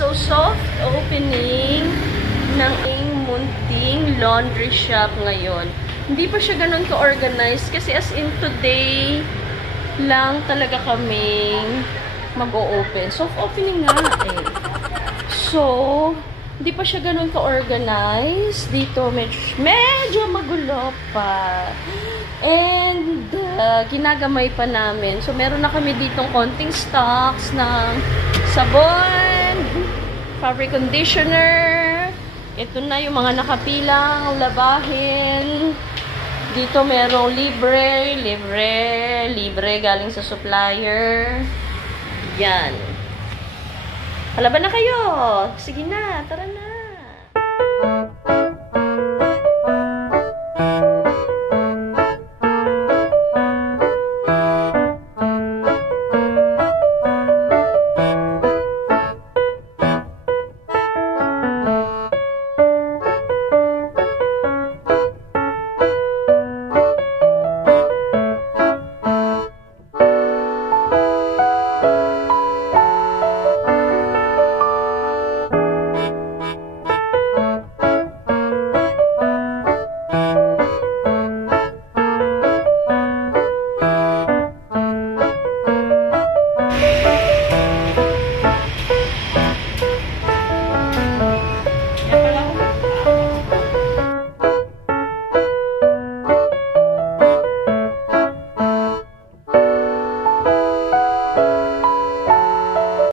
So, soft opening ng munting laundry shop ngayon. Hindi pa siya ganun ka-organized kasi as in today lang talaga kaming mag-o-open. Soft opening nga eh. So, hindi pa siya ganun ka-organized. Dito medyo magulo pa. And, ginagamay pa namin. So, meron na kami ditong konting stocks ng sabon, fabric conditioner. Ito na yung mga nakapilang labahin. Dito merong libre galing sa supplier. Yan. Halaban na kayo. Sige na, tara na.